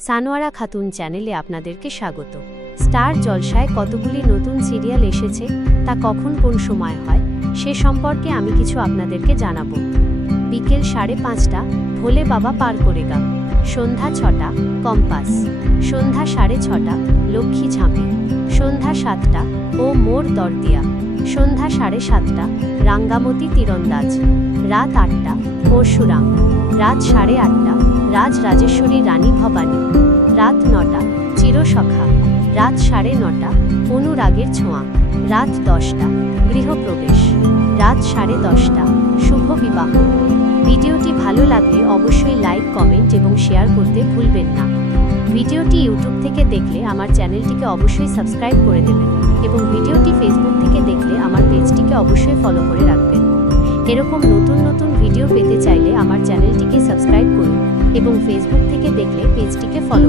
সানোয়ারা খাতুন চ্যানেলে আপনাদেরকে স্বাগত। স্টার জলসায় কতগুলি নতুন সিরিয়াল এসেছে, তা কখন কোন সময় হয়, সে সম্পর্কে আমি কিছু আপনাদেরকে জানাব। বিকেল সাড়ে পাঁচটা, ভোলে বাবা পার করে গা। সন্ধ্যা ছটা, কম্পাস। সন্ধ্যা সাড়ে ছটা, লক্ষ্মী ঝাঁপি। সন্ধ্যা সাতটা, ও মোর দরদিয়া। সন্ধ্যা সাড়ে সাতটা, রাঙ্গামতি তীরন্দাজ। রাত আটটা, পরশুরাম। রাত সাড়ে আটটা রাজ রাজেশ্বরী রানী ভবানী। রাত নটা, চিরসখা। রাত সাড়ে নটা, অনুরাগের ছোঁয়া। রাত দশটা, গৃহপ্রবেশ। রাত সাড়ে দশটা, শুভ বিবাহ। ভিডিওটি ভালো লাগলে অবশ্যই লাইক, কমেন্ট এবং শেয়ার করতে ভুলবেন না। ভিডিওটি ইউটিউব থেকে দেখলে আমার চ্যানেলটিকে অবশ্যই সাবস্ক্রাইব করে দেবেন এবং ভিডিওটি ফেসবুক থেকে দেখলে আমার পেজটিকে অবশ্যই ফলো করে রাখবেন। এরকম নতুন নতুন ভিডিও পেতে চাইলে আমার চ্যানেলটিকে সাবস্ক্রাইব করুন। এবং ফেসবুক থেকে দেখলে পেজটিকে ফলো